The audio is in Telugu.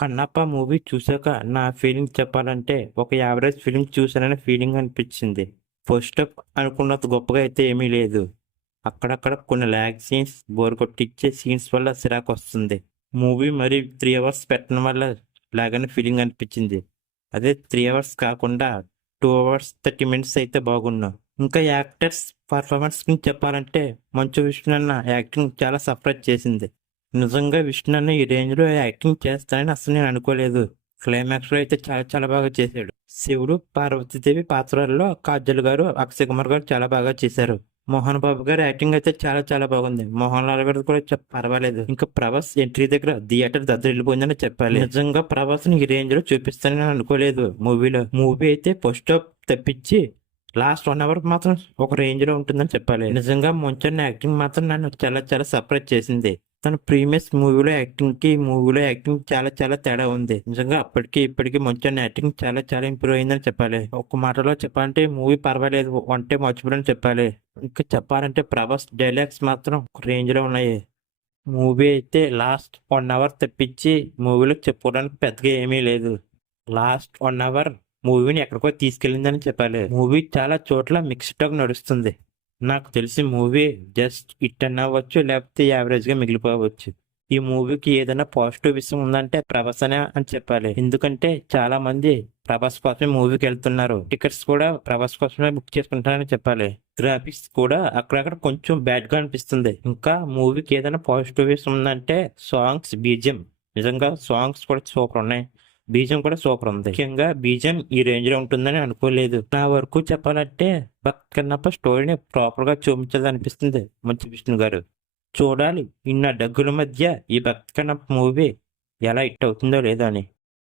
'కన్నప్ప' మూవీ చూసాక నా ఫీలింగ్ చెప్పాలంటే, ఒక యావరేజ్ ఫిల్మ్ చూసాననే ఫీలింగ్ అనిపించింది. ఫస్ట్ హాఫ్ అనుకున్నంత గొప్పగా అయితే ఏమీ లేదు. అక్కడక్కడ కొన్ని ల్యాగ్ సీన్స్, బోర్ కొట్టించే సీన్స్ వల్ల చిరాకొస్తుంది. మూవీ మరి 3 అవర్స్ పెట్టడం వల్ల లాగని ఫీలింగ్ అనిపించింది. అదే 3 అవర్స్ కాకుండా 2 అవర్స్ 30 మినిట్స్ అయితే బాగున్ను. ఇంకా యాక్టర్స్ పర్ఫార్మెన్స్ గురించి చెప్పాలంటే, మంచు విష్ణు అన్న యాక్టింగ్ చాలా సర్ప్రైజ్ చేసింది. నిజంగా విష్ణు అన్న ఈ రేంజ్‌లో యాక్టింగ్ చేస్తాడని అస్సలు నేను అనుకోలేదు. క్లైమాక్స్‌లో అయితే చాలా చాలా బాగా చేశాడు. శివుడు, పార్వతీదేవి పాత్రల్లో కాజల్ గారు, అక్షయ్ కుమార్ గారు చాలా బాగా చేశారు. మోహన్ బాబు గారి యాక్టింగ్ అయితే చాలా చాలా బాగుంది. మోహన్ లాల్ గారిది కూడా పర్వాలేదు. ఇంకా ప్రభాస్ ఎంట్రీ దగ్గర థియేటర్ దద్దరిల్లిపోయిందని చెప్పాలి. నిజంగా ప్రభాస్‌ని ఈ రేంజ్‌లో చూపిస్తానని నేను అనుకోలేదు మూవీలో. మూవీ అయితే ఫస్ట్ హాఫ్ తప్పించి లాస్ట్ 1 అవర్ మాత్రం ఒక రేంజ్‌లో ఉంటుందని చెప్పాలి. నిజంగా మంచు అన్న యాక్టింగ్ మాత్రం నన్ను చాలా చాలా సర్ప్రైజ్ చేసింది. తన ప్రీవియస్ మూవీలో యాక్టింగ్‌కి, మూవీలో యాక్టింగ్ చాలా చాలా తేడా ఉంది. నిజంగా అప్పటికి ఇప్పటికి మంచు అన్న యాక్టింగ్ చాలా చాలా ఇంప్రూవ్ అయిందని చెప్పాలి. ఒక్క మాటలో చెప్పాలంటే మూవీ పర్వాలేదు. వన్ టైం వాచబుల్ చెప్పాలి. ఇంకా చెప్పాలంటే ప్రభాస్ డైలాగ్స్ మాత్రం ఒక రేంజ్‌లో ఉన్నాయి. మూవీ అయితే లాస్ట్ 1 అవర్ తప్పించి మూవీలో చెప్పుకోవడానికి పెద్దగా ఏమీ లేదు. లాస్ట్ 1 అవర్ మూవీని ఎక్కడికో తీసుకెళ్ళిందని చెప్పాలి. మూవీ చాలా చోట్ల మిక్స్డ్ టాక్ నడుస్తుంది. నాకు తెలిసి మూవీ జస్ట్ హిట్ అన్న అవ్వచ్చు, లేకపోతే యావరేజ్‌గా మిగిలిపోవచ్చు. ఈ మూవీకి ఏదైనా పాజిటివ్ విషయం ఉందంటే ప్రభాస్ అనే అని చెప్పాలి. ఎందుకంటే చాలా మంది ప్రభాస్ కోసమే మూవీకి వెళ్తున్నారు. టికెట్స్ కూడా ప్రభాస్ కోసమే బుక్ చేసుకుంటారని చెప్పాలి. గ్రాఫిక్స్ కూడా అక్కడక్కడ కొంచెం బ్యాడ్‌గా అనిపిస్తుంది. ఇంకా మూవీకి ఏదైనా పాజిటివ్ విషయం ఉందంటే సాంగ్స్, బీజీఎం. నిజంగా సాంగ్స్ కూడా సూపర్ ఉన్నాయి. బీజం కూడా సూపర్ ఉంది. ముఖ్యంగా బీజం ఈ రేంజ్ లో ఉంటుందని అనుకోలేదు. నా వరకు చెప్పాలంటే భక్త్ కన్నప్ప స్టోరీని ప్రాపర్ గా చూపించదు అనిపిస్తుంది మంచు విష్ణు గారు. చూడాలి ఇన్న డగ్గుల మధ్య ఈ భక్త్ కన్నప్ప మూవీ ఎలా హిట్ అవుతుందో లేదో అని.